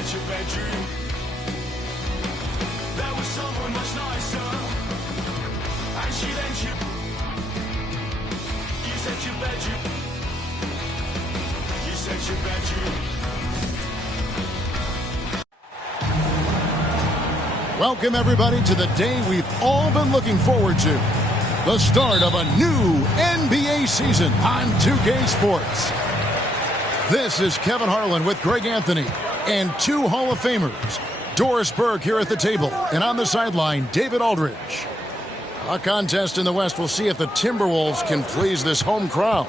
said your bedroom. There was someone much nicer, and she lent you. You said your bedroom. You said your bedroom. Welcome, everybody, to the day we've all been looking forward to. The start of a new NBA season on 2K Sports. This is Kevin Harlan with Greg Anthony and two Hall of Famers. Doris Burke here at the table, and on the sideline, David Aldridge. A contest in the West. We'll see if the Timberwolves can please this home crowd.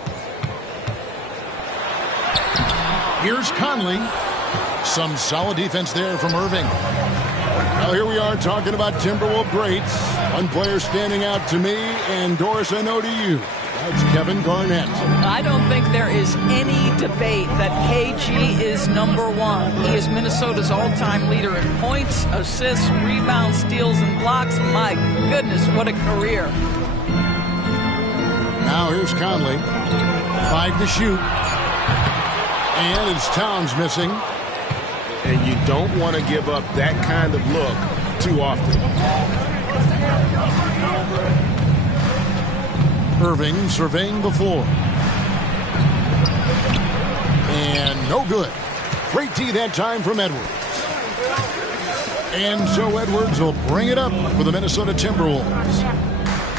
Here's Conley. Some solid defense there from Irving. Well, here we are talking about Timberwolves greats. One player standing out to me, and Doris, I know to you. That's Kevin Garnett. I don't think there is any debate that KG is number one. He is Minnesota's all-time leader in points, assists, rebounds, steals, and blocks. My goodness, what a career. Now here's Conley. 5 to shoot. And it's Towns missing. And you don't want to give up that kind of look too often. Irving surveying the floor. And no good. Great D that time from Edwards. And so Edwards will bring it up for the Minnesota Timberwolves.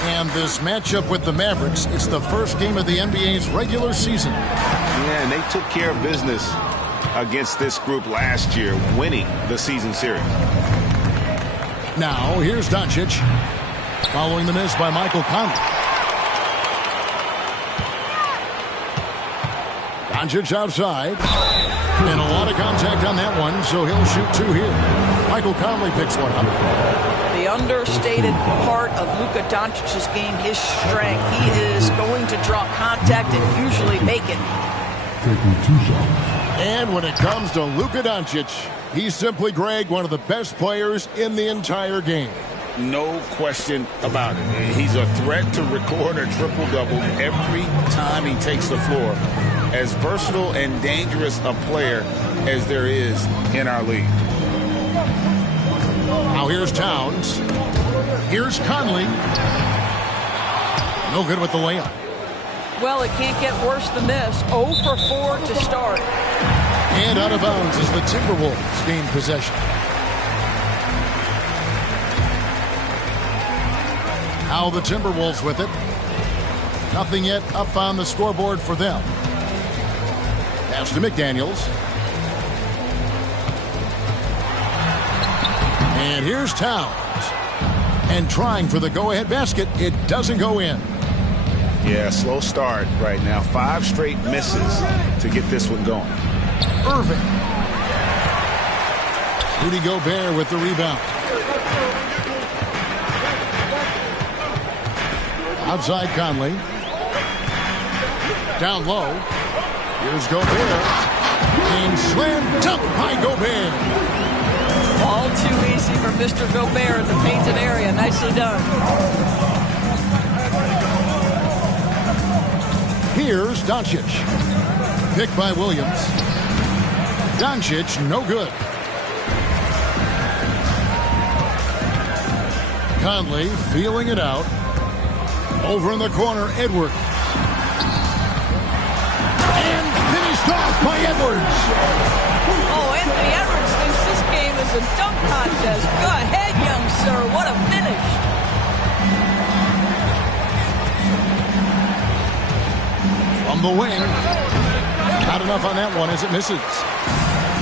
And this matchup with the Mavericks, it's the first game of the NBA's regular season. Yeah, and they took care of business against this group last year, winning the season series. Now, here's Doncic. Following the miss by Michael Conley. Doncic outside. And a lot of contact on that one, so he'll shoot 2 here. Michael Conley picks one up. The understated part of Luka Doncic's game, his strength. He is going to draw contact and usually make it. Taking 2 shots. And when it comes to Luka Doncic, he's simply, Greg, one of the best players in the entire game. No question about it. He's a threat to record a triple-double every time he takes the floor. As versatile and dangerous a player as there is in our league. Now here's Towns. Here's Conley. No good with the layup. Well, it can't get worse than this. 0 for 4 to start. And out of bounds as the Timberwolves gain possession. Now the Timberwolves with it. Nothing yet up on the scoreboard for them. Pass to McDaniels. And here's Towns. And trying for the go-ahead basket. It doesn't go in. Yeah, slow start right now. 5 straight misses to get this one going. Irving. Rudy Gobert with the rebound. Outside Conley. Down low. Here's Gobert. And slam dunk by Gobert. All too easy for Mr. Gobert in the painted area. Nicely done. Here's Doncic. Picked by Williams. Doncic, no good. Conley feeling it out. Over in the corner, Edwards. And finished off by Edwards. Oh, Anthony Edwards thinks this game is a dunk contest. Go ahead, young sir. What a finish. From the wing. Not enough on that one as it misses.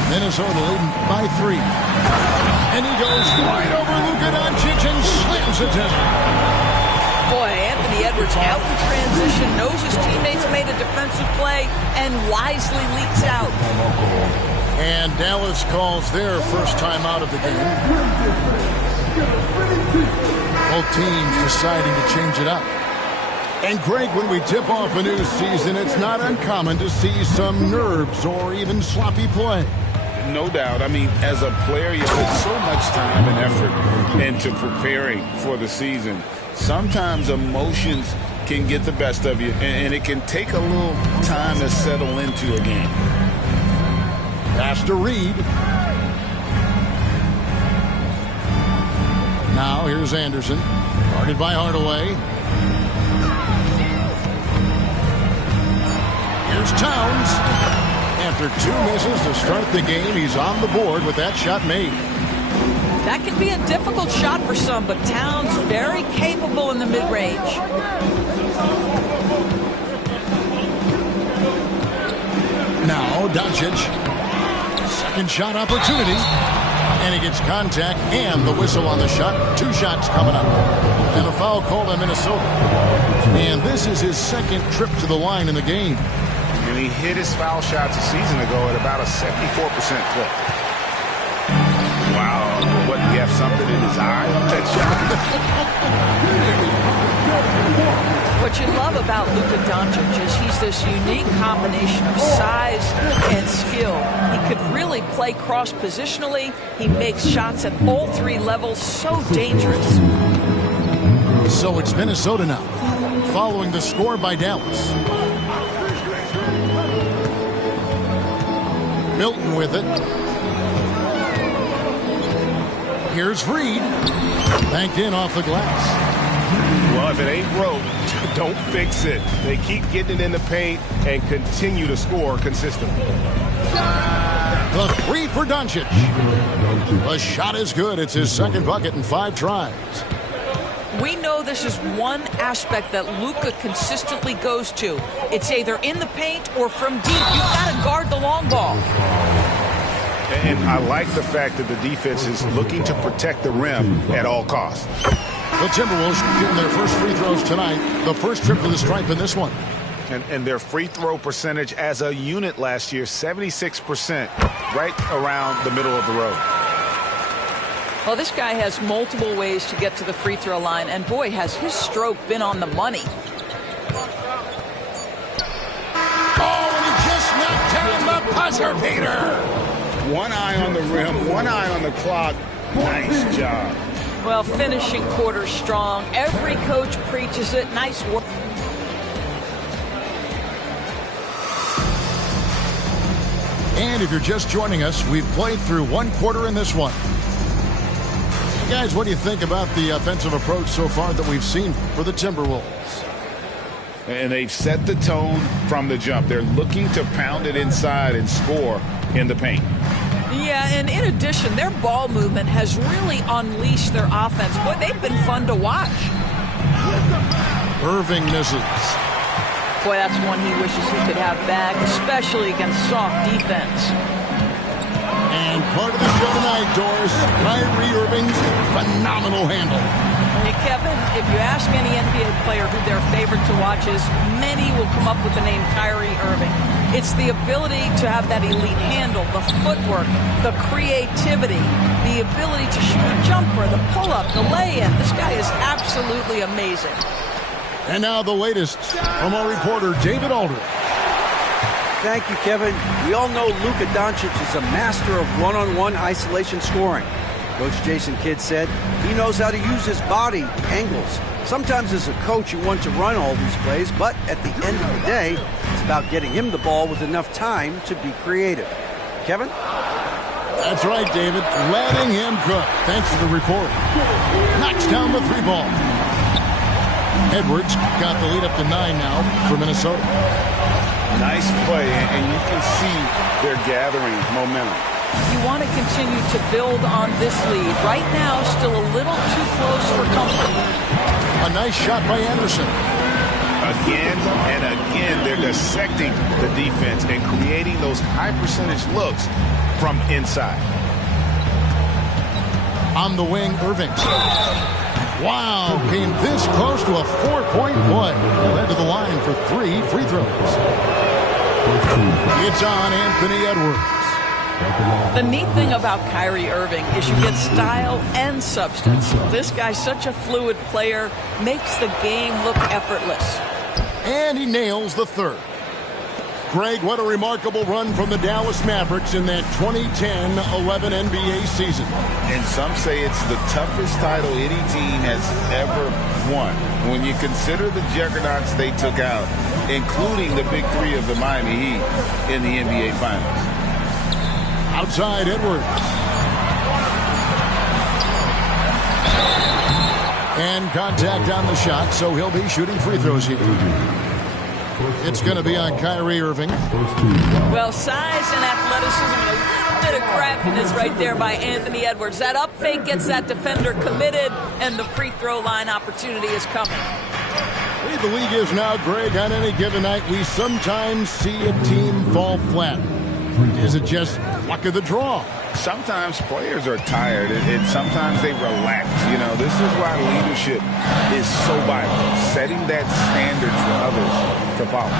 Minnesota leading by 3. And he goes right over Luka Doncic and slams it down. Boy, Anthony Edwards out in transition, knows his teammates made a defensive play, and wisely leaks out. And Dallas calls their first time out of the game. Both teams deciding to change it up. And Greg, when we tip off a new season, it's not uncommon to see some nerves or even sloppy play. No doubt. I mean, as a player, you put so much time and effort into preparing for the season. Sometimes emotions can get the best of you, and it can take a little time to settle into a game. Pass to Reed. Now here's Anderson. Guarded by Hardaway. Here's Towns. After 2 misses to start the game, he's on the board with that shot made. That can be a difficult shot for some, but Towns very capable in the mid-range. Now Doncic. Second shot opportunity. And he gets contact and the whistle on the shot. 2 shots coming up. And a foul called on Minnesota. And this is his second trip to the line in the game. And he hit his foul shots a season ago at about a 74% clip. Wow. What, he have something in his eye on that shot? What you love about Luka Doncic is he's this unique combination of size and skill. He could really play cross-positionally. He makes shots at all 3 levels. So dangerous. So it's Minnesota now, following the score by Dallas. Milton with it. Here's Reed. Banked in off the glass. Well, if it ain't broke, don't fix it. They keep getting it in the paint and continue to score consistently. The 3 for Doncic. The shot is good. It's his second bucket in 5 tries. We know this is one aspect that Luka consistently goes to. It's either in the paint or from deep. You've got to guard the long ball. And I like the fact that the defense is looking to protect the rim at all costs. The Timberwolves getting their first free throws tonight. The first trip to the stripe in this one. And their free throw percentage as a unit last year, 76%, right around the middle of the road. Well, this guy has multiple ways to get to the free throw line, and boy, has his stroke been on the money. Oh, and he just knocked down the buzzer beater. One eye on the rim, one eye on the clock. Nice job. Well, finishing quarter strong. Every coach preaches it. Nice work. And if you're just joining us, we've played through 1 quarter in this one. Guys, what do you think about the offensive approach so far that we've seen for the Timberwolves? And they've set the tone from the jump. They're looking to pound it inside and score in the paint. Yeah, and in addition, their ball movement has really unleashed their offense. Boy, they've been fun to watch. Irving misses. Boy, that's one he wishes he could have back, especially against soft defense. And part of the show tonight, Doris, Kyrie Irving's phenomenal handle. Hey, Kevin, if you ask any NBA player who their favorite to watch is, many will come up with the name Kyrie Irving. It's the ability to have that elite handle, the footwork, the creativity, the ability to shoot a jumper, the pull-up, the lay-in. This guy is absolutely amazing. And now the latest from our reporter, David Aldridge. Thank you, Kevin. We all know Luka Doncic is a master of one-on-one isolation scoring. Coach Jason Kidd said he knows how to use his body, angles. Sometimes as a coach you want to run all these plays, but at the end of the day, it's about getting him the ball with enough time to be creative. Kevin? That's right, David. Letting him cook. Thanks for the report. Knocks down the 3 ball. Edwards got the lead up to 9 now for Minnesota. Nice play, and you can see they're gathering momentum. You want to continue to build on this lead. Right now, still a little too close for comfort. A nice shot by Anderson. Again and again, they're dissecting the defense and creating those high-percentage looks from inside. On the wing, Irving. Wow, came this close to a 4-point play. Led to the line for 3 free throws. It's on Anthony Edwards. The neat thing about Kyrie Irving is you get style and substance. This guy's such a fluid player, makes the game look effortless. And he nails the 3rd. Greg, what a remarkable run from the Dallas Mavericks in that 2010-11 NBA season. And some say it's the toughest title any team has ever won. When you consider the juggernauts they took out, including the big 3 of the Miami Heat in the NBA Finals. Outside Edwards. And contact on the shot, so he'll be shooting free throws here. It's going to be on Kyrie Irving. Well, size and athleticism and a little bit of craftiness right there by Anthony Edwards. That up fake gets that defender committed, and the free throw line opportunity is coming. The way the league is now, Greg, on any given night, we sometimes see a team fall flat. Is it just luck of the draw? Sometimes players are tired, and sometimes they relax. You know, this is why leadership is so vital, setting that standard for others to follow.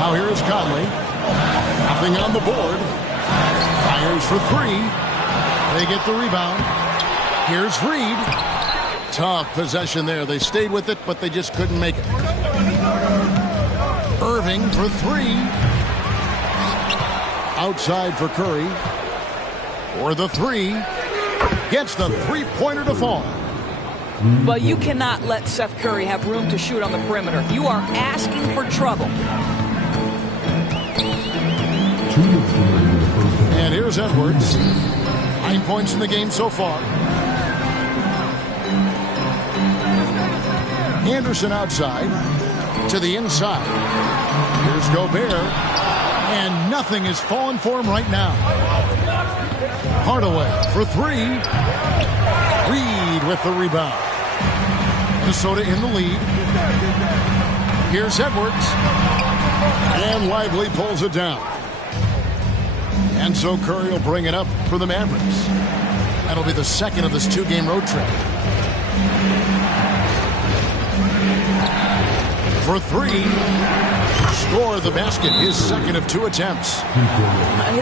Now here is Conley. Nothing on the board. Fires for three. They get the rebound. Here's Reed. Tough possession there. They stayed with it, but they just couldn't make it. Irving for three. Outside for Curry. For the three. Gets the three-pointer to fall. But you cannot let Seth Curry have room to shoot on the perimeter. You are asking for trouble. And here's Edwards. 9 points in the game so far. Anderson outside. To the inside. Here's Gobert. And nothing is falling for him right now. Hardaway for three. Reed with the rebound. Minnesota in the lead. Here's Edwards. And Lively pulls it down. And so Curry will bring it up for the Mavericks. That'll be the second of this two-game road trip. For three. Score the basket, his second of two attempts.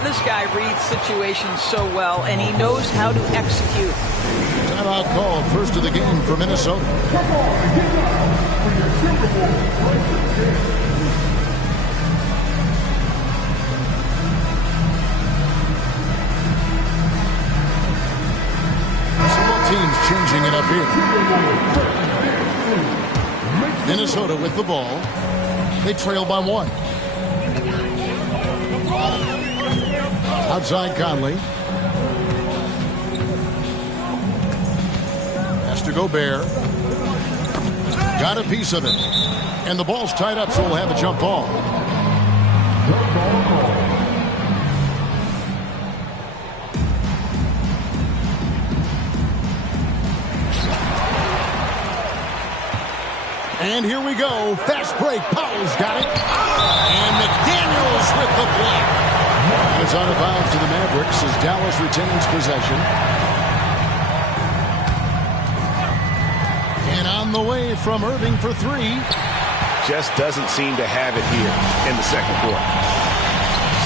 This guy reads situations so well, and he knows how to execute. Timeout called, first of the game for Minnesota. So both teams changing it up here. Minnesota with the ball. They trail by one. Outside Conley. Has to Gobert. Got a piece of it. And the ball's tied up, so we'll have a jump ball. And here we go. Fast break. Powell's got it. And McDaniels with the block. It's out of bounds to the Mavericks as Dallas retains possession. And on the way from Irving for three. Just doesn't seem to have it here in the second quarter.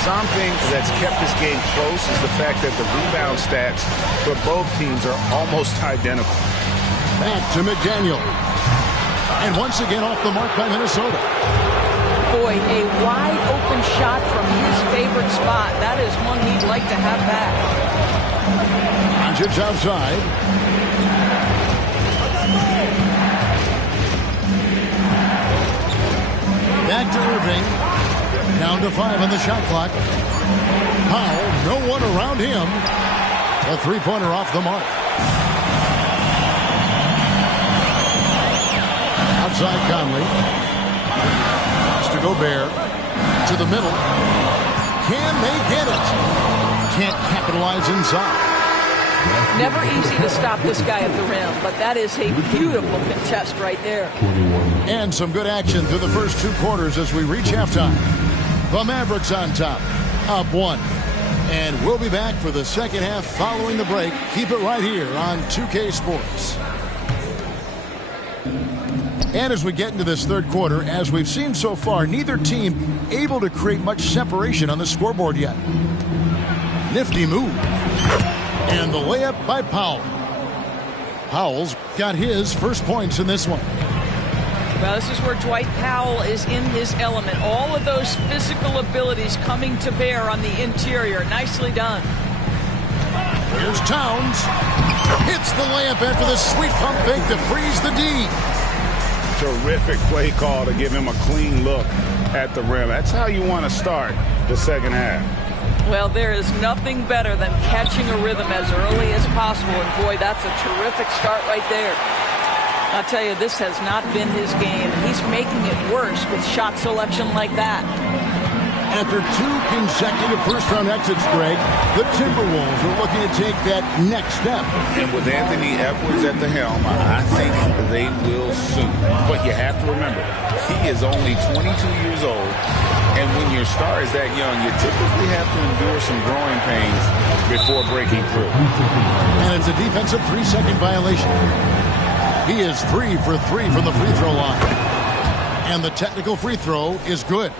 Something that's kept this game close is the fact that the rebound stats for both teams are almost identical. Back to McDaniel. And once again off the mark by Minnesota. Boy, a wide open shot from his favorite spot. That is one he'd like to have back. Doncic outside. Back to Irving. Down to 5 on the shot clock. Powell, no one around him. A three-pointer off the mark. Outside Conley. Has to Gobert. To the middle. Can they get it? Can't capitalize inside. Never easy to stop this guy at the rim, but that is a beautiful contest right there. And some good action through the first two quarters as we reach halftime. The Mavericks on top, up one. And we'll be back for the second half following the break. Keep it right here on 2K Sports. And as we get into this third quarter, as we've seen so far, neither team able to create much separation on the scoreboard yet. Nifty move. And the layup by Powell. Powell's got his first points in this one. Well, this is where Dwight Powell is in his element. All of those physical abilities coming to bear on the interior. Nicely done. Here's Towns. Hits the layup after the sweet pump fake to freeze the D. Terrific play call to give him a clean look at the rim. That's how you want to start the second half. Well, there is nothing better than catching a rhythm as early as possible. And, boy, that's a terrific start right there. I'll tell you, this has not been his game. He's making it worse with shot selection like that. After 2 consecutive first-round exits, Greg, the Timberwolves are looking to take that next step. And with Anthony Edwards at the helm, I think they will soon. But you have to remember, he is only 22 years old. And when your star is that young, you typically have to endure some growing pains before breaking through. And it's a defensive 3-second violation. He is 3 for 3 from the free throw line. And the technical free throw is good.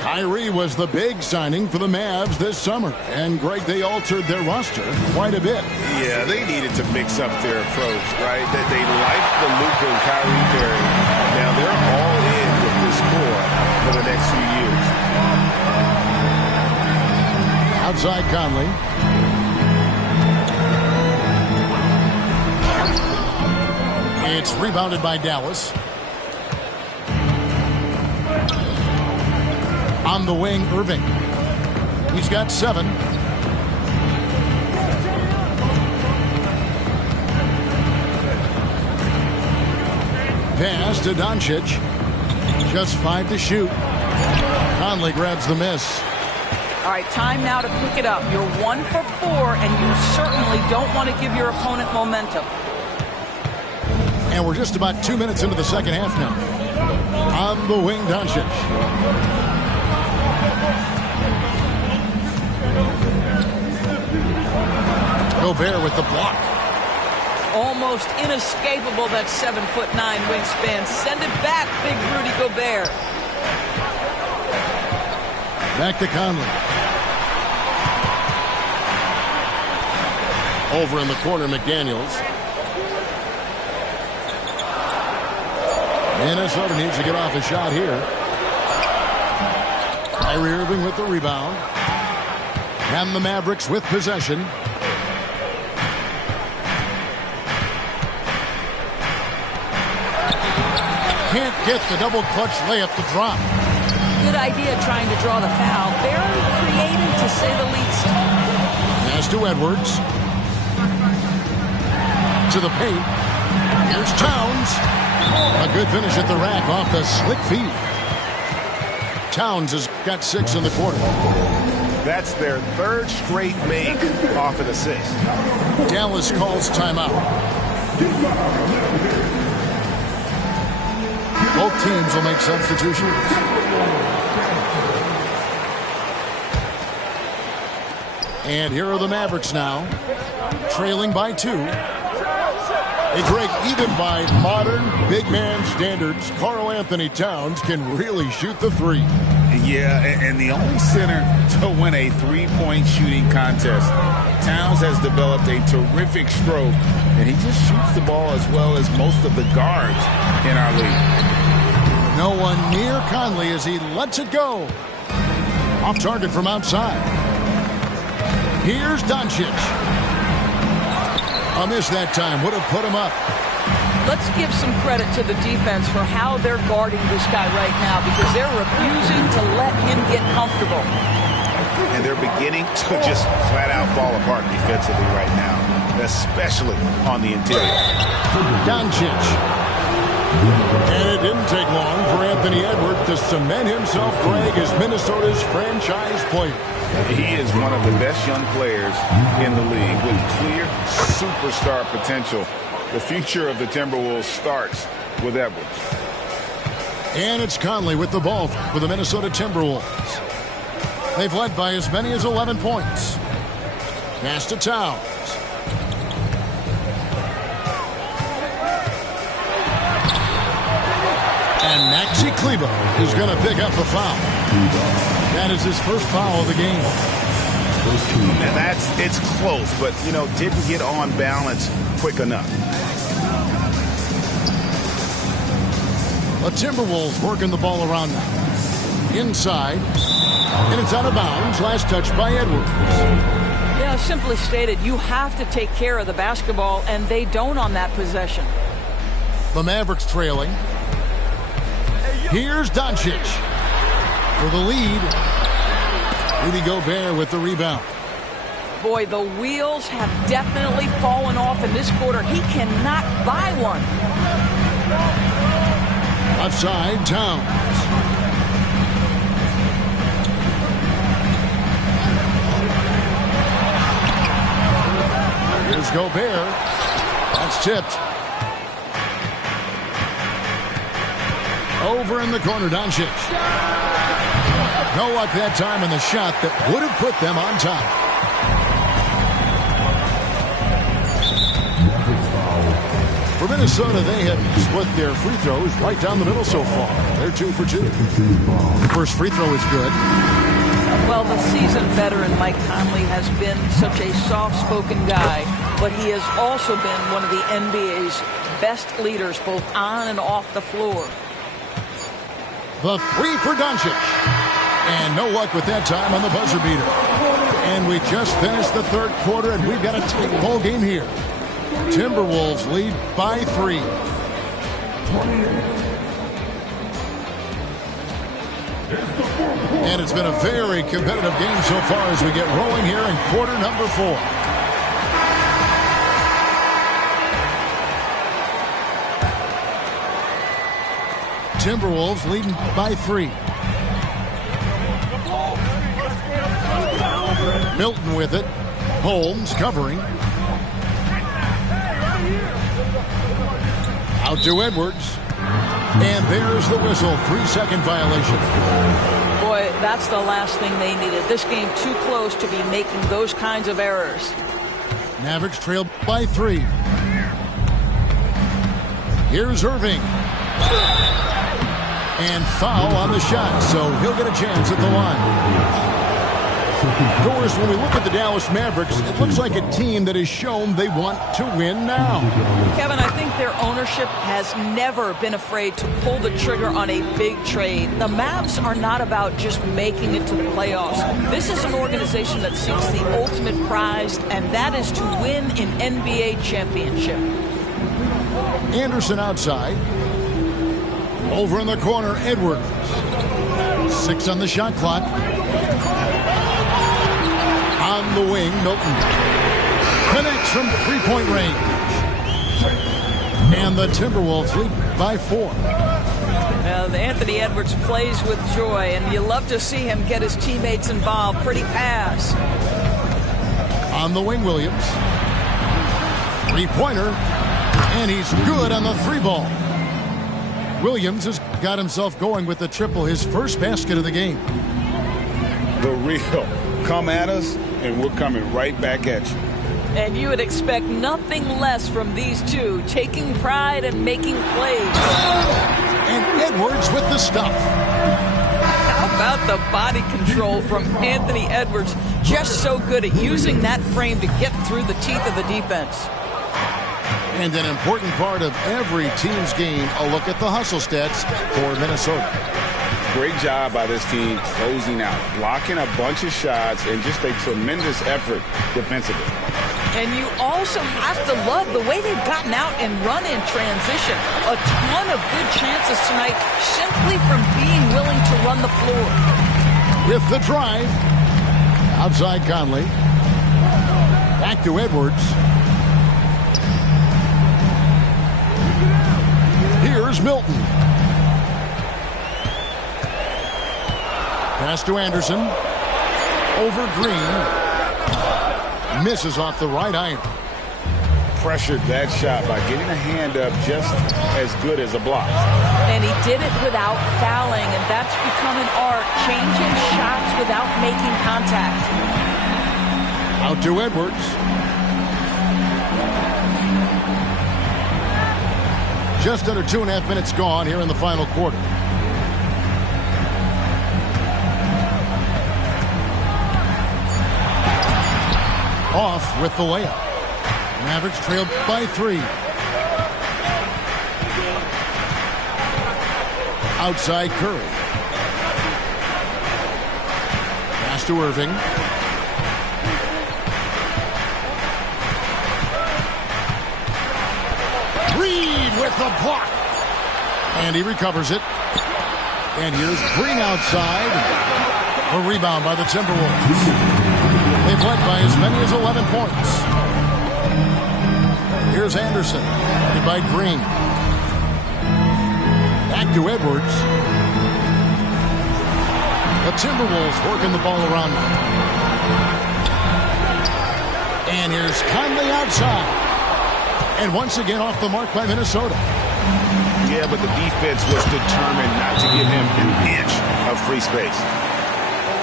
Kyrie was the big signing for the Mavs this summer. And, Greg, they altered their roster quite a bit. Yeah, they needed to mix up their approach, right? That they liked the Luka and Kyrie pairing. Now they're all in with this core for the next few years. Outside Conley. It's rebounded by Dallas. On the wing, Irving. He's got 7. Pass to Doncic. Just 5 to shoot. Conley grabs the miss. All right, time now to pick it up. You're 1 for 4, and you certainly don't want to give your opponent momentum. And we're just about 2 minutes into the second half now. On the wing, Doncic. Gobert with the block. Almost inescapable, that 7'9" wingspan. Send it back, big Rudy Gobert. Back to Conley. Over in the corner, McDaniels. Minnesota needs to get off a shot here. Kyrie Irving with the rebound. And the Mavericks with possession. Can't get the double clutch layup to drop. Good idea trying to draw the foul. Very creative, to say the least. Pass to Edwards. To the paint. Here's Towns. A good finish at the rack off the slick feet. Towns has got 6 in the quarter. That's their 3rd straight make off an assist. Dallas calls timeout. Both teams will make substitutions. And here are the Mavericks now, trailing by 2. Hey, Greg, even by modern big man standards, Karl Anthony Towns can really shoot the 3. Yeah, and the only center to win a 3-point shooting contest. Towns has developed a terrific stroke, and he just shoots the ball as well as most of the guards in our league. No one near Conley as he lets it go. Off target from outside. Here's Doncic. A miss that time would have put him up. Let's give some credit to the defense for how they're guarding this guy right now, because they're refusing to let him get comfortable. And they're beginning to just flat out fall apart defensively right now, especially on the interior. Doncic. And it didn't take long for Anthony Edwards to cement himself, Greg, as Minnesota's franchise player. He is one of the best young players in the league with clear superstar potential. The future of the Timberwolves starts with Edwards. And it's Conley with the ball for the Minnesota Timberwolves. They've led by as many as 11 points. Pass to Towns. And Maxi Kleber is going to pick up the foul. That is his first foul of the game. And it's close, but, didn't get on balance quick enough. The Timberwolves working the ball around now. Inside. And it's out of bounds. Last touch by Edwards. Yeah, simply stated, you have to take care of the basketball, and they don't on that possession. The Mavericks trailing. Here's Doncic for the lead. Rudy Gobert with the rebound. Boy, the wheels have definitely fallen off in this quarter. He cannot buy one. Outside, Towns. Here's Gobert. That's tipped. Over in the corner, Doncic. No luck that time on the shot that would have put them on top. For Minnesota, they have split their free throws right down the middle so far. They're 2 for 2. First free throw is good. Well, the seasoned veteran Mike Conley has been such a soft-spoken guy, but he has also been one of the NBA's best leaders, both on and off the floor. The three for Doncic. And no luck with that time on the buzzer beater. And we just finished the third quarter, and we've got a tight ball game here. Timberwolves lead by 3. And it's been a very competitive game so far as we get rolling here in quarter number 4. Timberwolves leading by 3. Milton with it. Holmes covering. Out to Edwards. And there's the whistle. 3-second violation. Boy, that's the last thing they needed. This game too close to be making those kinds of errors. Mavericks trailed by 3. Here's Irving. And foul on the shot, so he'll get a chance at the line. Doris, when we look at the Dallas Mavericks, it looks like a team that has shown they want to win now. Kevin, I think their ownership has never been afraid to pull the trigger on a big trade. The Mavs are not about just making it to the playoffs. This is an organization that seeks the ultimate prize, and that is to win an NBA championship. Anderson outside. Over in the corner, Edwards. 6 on the shot clock. On the wing, Milton connects from three-point range. And the Timberwolves lead by 4. Anthony Edwards plays with joy, and you love to see him get his teammates involved. Pretty pass. On the wing, Williams. Three-pointer. And he's good on the 3-ball. Williams has got himself going with the triple, his first basket of the game. The real. Come at us, and we're coming right back at you. And you would expect nothing less from these two, taking pride and making plays. And Edwards with the stuff. How about the body control from Anthony Edwards? Just so good at using that frame to get through the teeth of the defense. And an important part of every team's game, a look at the hustle stats for Minnesota. Great job by this team closing out, blocking a bunch of shots, and just a tremendous effort defensively. And you also have to love the way they've gotten out and run in transition. A ton of good chances tonight simply from being willing to run the floor. With the drive, outside Conley. Back to Edwards. Here's Milton. Pass to Anderson. Over Green. Misses off the right iron. Pressured that shot by getting a hand up just as good as a block. And he did it without fouling, and that's become an art, changing shots without making contact. Out to Edwards. Just under 2.5 minutes gone here in the final quarter. Off with the layup. Mavericks trailed by 3. Outside Curry. Pass to Irving. Reed with the block. And he recovers it. And here's Green outside. A rebound by the Timberwolves. They've led by as many as 11 points. Here's Anderson, guarded by Green. Back to Edwards. The Timberwolves working the ball around now. And here's Conley outside. And once again off the mark by Minnesota. Yeah, but the defense was determined not to give him an inch of free space.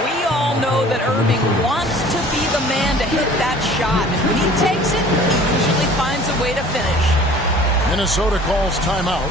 We all know that Irving wants to be the man to hit that shot. And when he takes it, he usually finds a way to finish. Minnesota calls timeout.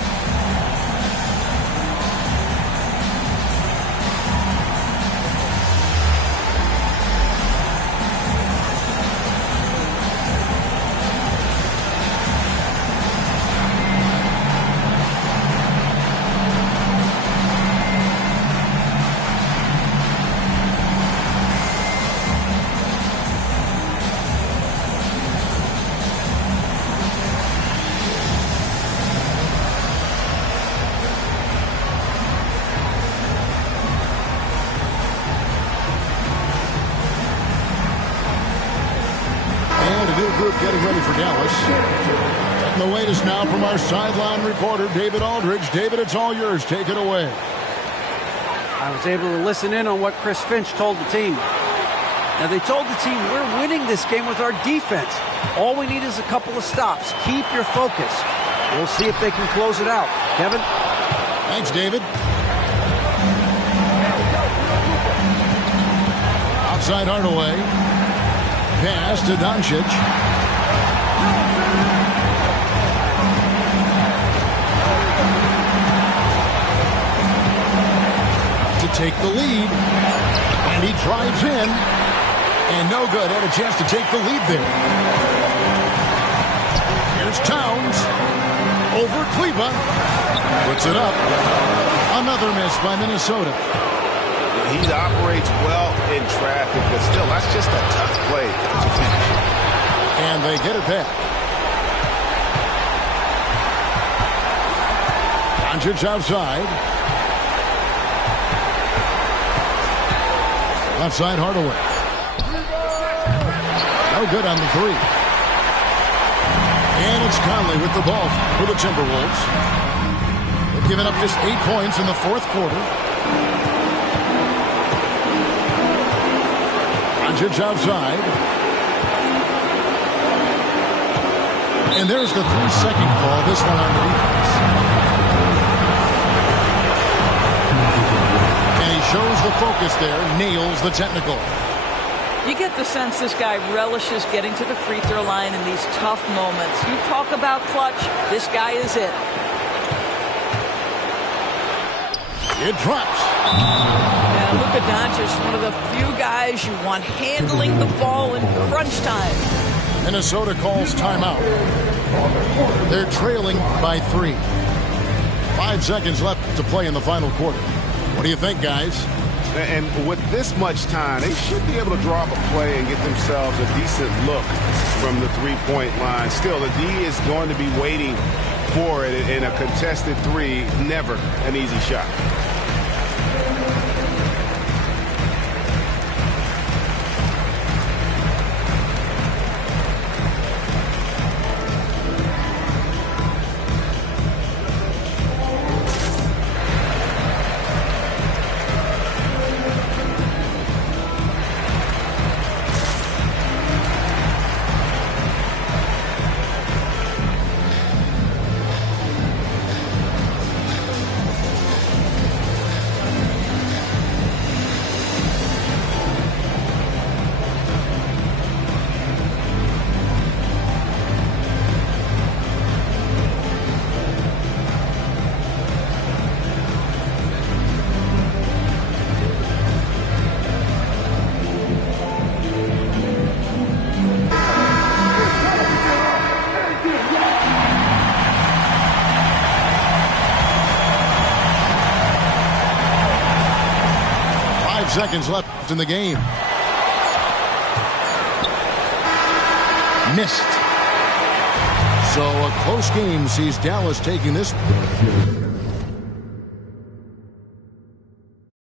Getting ready for Dallas. Taking the latest now from our sideline reporter, David Aldridge. David, it's all yours. Take it away. I was able to listen in on what Chris Finch told the team. Now, they told the team, we're winning this game with our defense. All we need is a couple of stops. Keep your focus. We'll see if they can close it out. Kevin? Thanks, David. Outside Hardaway. Pass to Doncic. To take the lead. And he drives in. And no good. Had a chance to take the lead there. Here's Towns. Over Kleba. Puts it up. Another miss by Minnesota. He operates well in traffic, but still, that's just a tough play to finish. And they get it back. Doncic outside. Outside Hardaway. No good on the three. And it's Conley with the ball for the Timberwolves. They've given up just 8 points in the fourth quarter. Doncic outside. And there's the 3-second call. This one on the defense. And he shows the focus there. Nails the technical. You get the sense this guy relishes getting to the free throw line in these tough moments. You talk about clutch, this guy is it. It drops. And Luka Doncic, one of the few guys you want handling the ball in crunch time. Minnesota calls timeout. They're trailing by 3. 5 seconds left to play in the final quarter. What do you think, guys? And with this much time, they should be able to draw up a play and get themselves a decent look from the three-point line. Still, the D is going to be waiting for it in a contested three. Never an easy shot. Seconds left in the game. Missed. So a close game sees Dallas taking this.